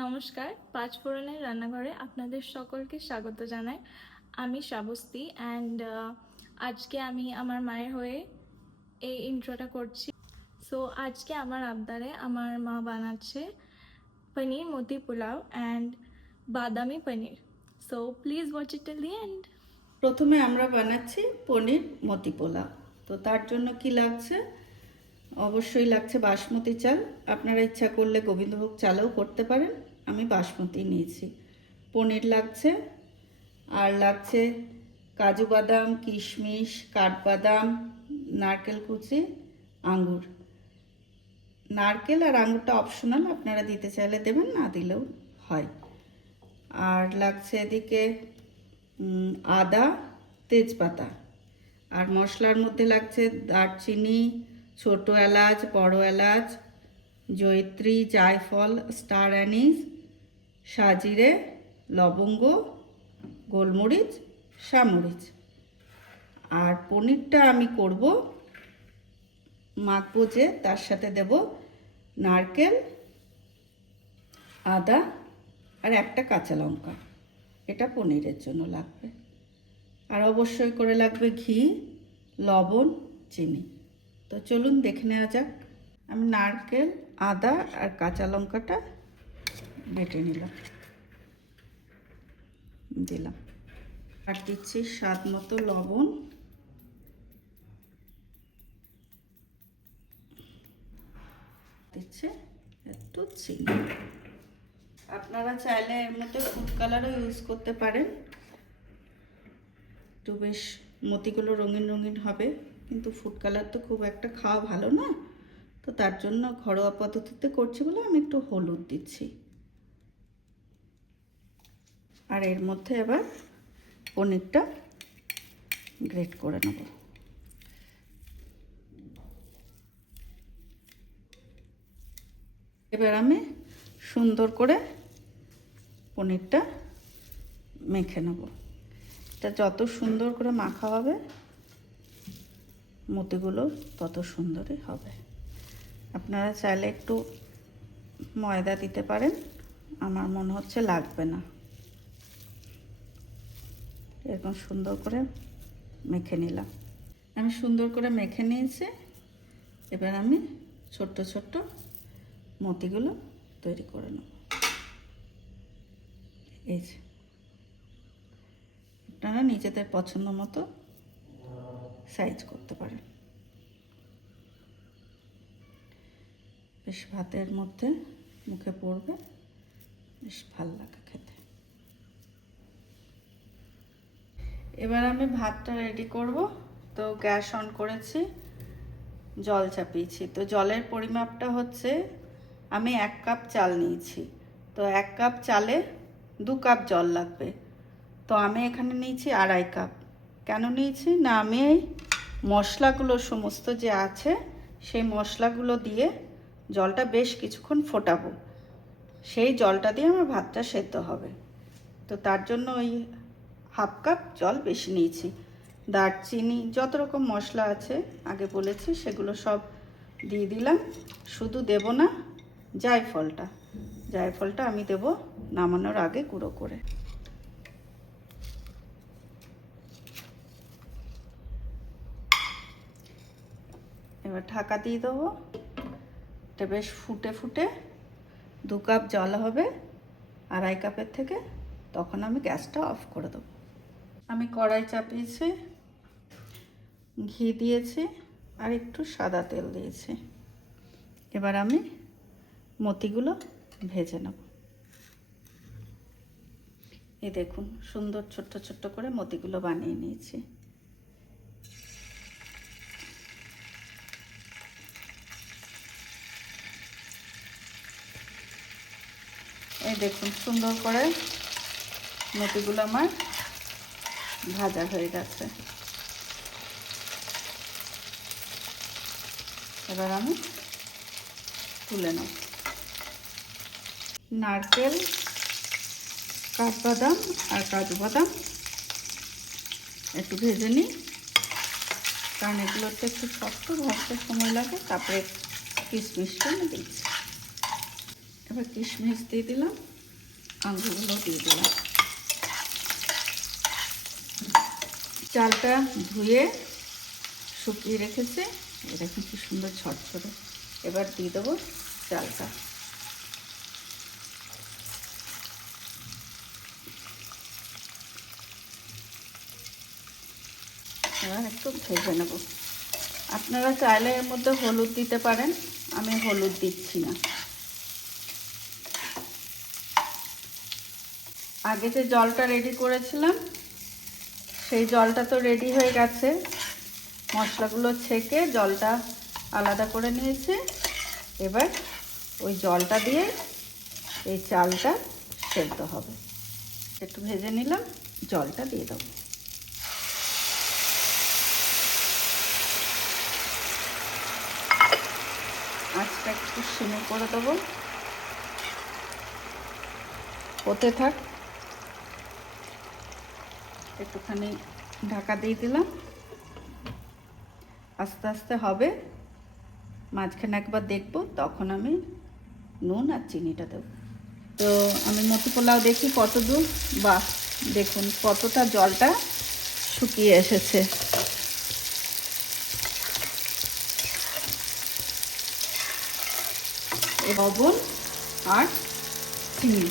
নমস্কার, পাঁচফোড়নের রান্নাঘরে আপনাদের সকলকে স্বাগত জানাই। আমি শ্রাবস্তী অ্যান্ড আজকে আমি আমার মায়ের হয়ে এই ইন্ট্রোটা করছি। সো আজকে আমার আবদারে আমার মা বানাচ্ছে পনির মতি pulao and badami paneer. So please watch it till the end. প্রথমে আমরা বানাচ্ছি পনির মতি পোলাও। তো তার জন্য কি লাগছে? অবশ্যই লাগছে বাসমতি চাল। আপনারা ইচ্ছা করলে গোবিন্দভোগ চালও করতে পারেন, আমি বাসমতি নিয়েছি। পনির লাগছে, আর লাগছে কাজু বাদাম, কিশমিশ, কাঠবাদাম, নারকেল কুচি, আঙ্গুর। নারকেল আর আঙ্গুরটা অপশনাল, আপনারা দিতে চাইলে দেবেন, না দিলেও হয়। আর লাগছে এদিকে আদা, তেজপাতা। আর মশলার মধ্যে লাগছে দারচিনি, ছোট এলাচ, বড় এলাচ, জয়িত্রী, জায়ফল, স্টার অ্যানিস, সাজিরে, লবঙ্গ, গোলমরিচ, সামরিচ। আর পনিরটা আমি করব মাখবো, যে তার সাথে দেব নারকেল, আদা আর একটা কাঁচা লঙ্কা। এটা পনিরের জন্য লাগবে। আর অবশ্যই করে লাগবে ঘি, লবণ, চিনি। তো চলুন দেখে নেওয়া যাক। আমি নারকেল, আদা আর কাঁচা লঙ্কাটা বেটে দিলাম। আর দিচ্ছি স্বাদ মতো লবণ, দিচ্ছে একটু চিনি। আপনারা চাইলে এর মধ্যে ফুড কালারও ইউজ করতে পারেন, একটু বেশ মতিগুলো রঙিন রঙিন হবে। কিন্তু ফুড কালার তো খুব একটা খাওয়া ভালো না, তো তার জন্য ঘরোয়া পদ্ধতিতে করছি বলে আমি একটু হলুদ দিচ্ছি। আর এর মধ্যে এবার পনিরটা গ্রেট করে নেব। এবার আমি সুন্দর করে পনিরটা মেখে নেব। এটা যত সুন্দর করে মাখা হবে মতিগুলো তত সুন্দরই হবে। আপনারা চাইলে একটু ময়দা দিতে পারেন, আমার মনে হচ্ছে লাগবে না। এরকম সুন্দর করে মেখে নিলাম। আমি সুন্দর করে মেখে নিয়েছি। এবার আমি ছোট্ট ছোট্ট মতিগুলো তৈরি করে নেব। এই যে, আপনারা নিজেদের পছন্দ মতো সাইজ করতে পারেন। বেশ ভাতের মধ্যে মুখে পড়বে, বেশ ভালো লাগে খেতে। এবার আমি ভাতটা রেডি করব। তো গ্যাস অন করেছি, জল চাপিয়েছি। তো জলের পরিমাপটা হচ্ছে, আমি 1 কাপ চাল নিয়েছি, তো 1 কাপ চালে 2 কাপ জল লাগবে। তো আমি এখানে নিয়েছি 2.5 কাপ। কেন নিয়েছি না, আমি এই মশলাগুলো সমস্ত যে আছে সেই মশলাগুলো দিয়ে জলটা বেশ কিছুক্ষণ ফোটাবো। সেই জলটা দিয়ে আমার ভাতটা সেদ্ধ হবে। তো তার জন্য ওই 1/2 কাপ জল বেশি নিয়েছি। দারচিনি, যত রকম মশলা আছে আগে বলেছি সেগুলো সব দিয়ে দিলাম। শুধু দেব না জায়ফলটা, জায়ফলটা আমি দেব নামানোর আগে গুঁড়ো করে। এবার ঢাকা দিয়ে দেবো। এটা বেশ ফুটে ফুটে 2 কাপ জল হবে 2.5 কাপের থেকে, তখন আমি গ্যাসটা অফ করে দেবো। আমি কড়াই চাপিয়েছি, ঘি দিয়েছি আর একটু সাদা তেল দিয়েছি। এবার আমি মতিগুলো ভেজে নেব। এই দেখুন, সুন্দর ছোট্ট ছোট্ট করে মতিগুলো বানিয়ে নিয়েছি। এই দেখুন, সুন্দর করে মতিগুলো আমার ভাজা হয়ে গেছে। এবার আমি তুলে নেব। নারকেল, কাঠবাদাম আর কাজু বাদাম একটু ভেজে নিই, কারণ এগুলোতে একটু শক্ত ভাজতে সময় লাগে। তারপরে কিশমিশটা আমি দিচ্ছি। এবার কিশমিশ দিয়ে দিলাম, আঙুরগুলো দিয়ে দিলাম। চালটা ধুয়ে শুকিয়ে রেখেছে, এরকম কি সুন্দর ঝরঝরে। এবার দিয়ে দেবো চালটা। এবার একটু ভেজে নেব। আপনারা চাইলে এর মধ্যে হলুদ দিতে পারেন, আমি হলুদ দিচ্ছি না। আগে যে জলটা রেডি করেছিলাম সেই জলটা তো রেডি হয়ে গেছে, মশলাগুলো ছেঁকে জলটা আলাদা করে নিয়েছে। এবার ওই জলটা দিয়ে এই চালটা সেদ্ধ হবে। একটু ভেজে নিলাম, জলটা দিয়ে দেবো। আঁচটা একটু সিমে করে দেবো, হতে থাক। একটুখানি ঢাকা দিয়ে দিলাম, আস্তে আস্তে হবে। মাঝখানে একবার দেখব, তখন আমি নুন আর চিনিটা দেব। তো আমি মতি পোলাও দেখি কত দূর। বাহ, দেখুন কতটা জলটা শুকিয়ে এসেছে। লবণ আর চিনি,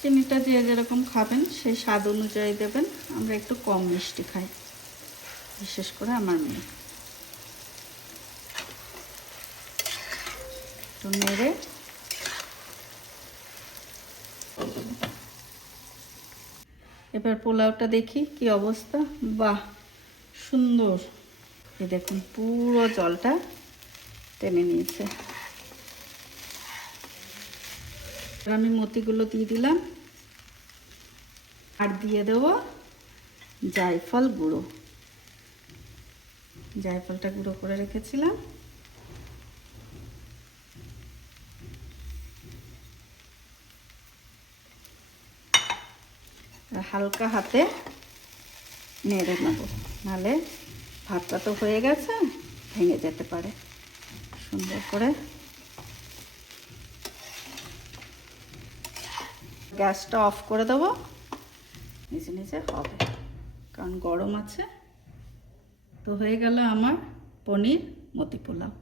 চিনিটা যে যেরকম খাবেন সেই স্বাদ অনুযায়ী দেবেন। আমরা একটু কম মিষ্টি খাই, বিশেষ করে আমার মেয়ে। একটু নেড়ে এবার পোলাওটা দেখি কি অবস্থা। বাহ, সুন্দর। এই দেখুন পুরো জলটা টেনে নিয়েছে। আমি মতিগুলো দিয়ে দিলাম, আর দিয়ে দেবো জায়ফল গুঁড়ো। জায়ফলটা গুঁড়ো করে রেখেছিলাম। হালকা হাতে নেড়ে নেব, নাহলে ভাতটা তো হয়ে গেছে, ভেঙে যেতে পারে। সুন্দর করে গ্যাসটা অফ করে দেবো, নিচে নিচে হবে কারণ গরম আছে। তো হয়ে গেল আমার পনির মতি পোলাও।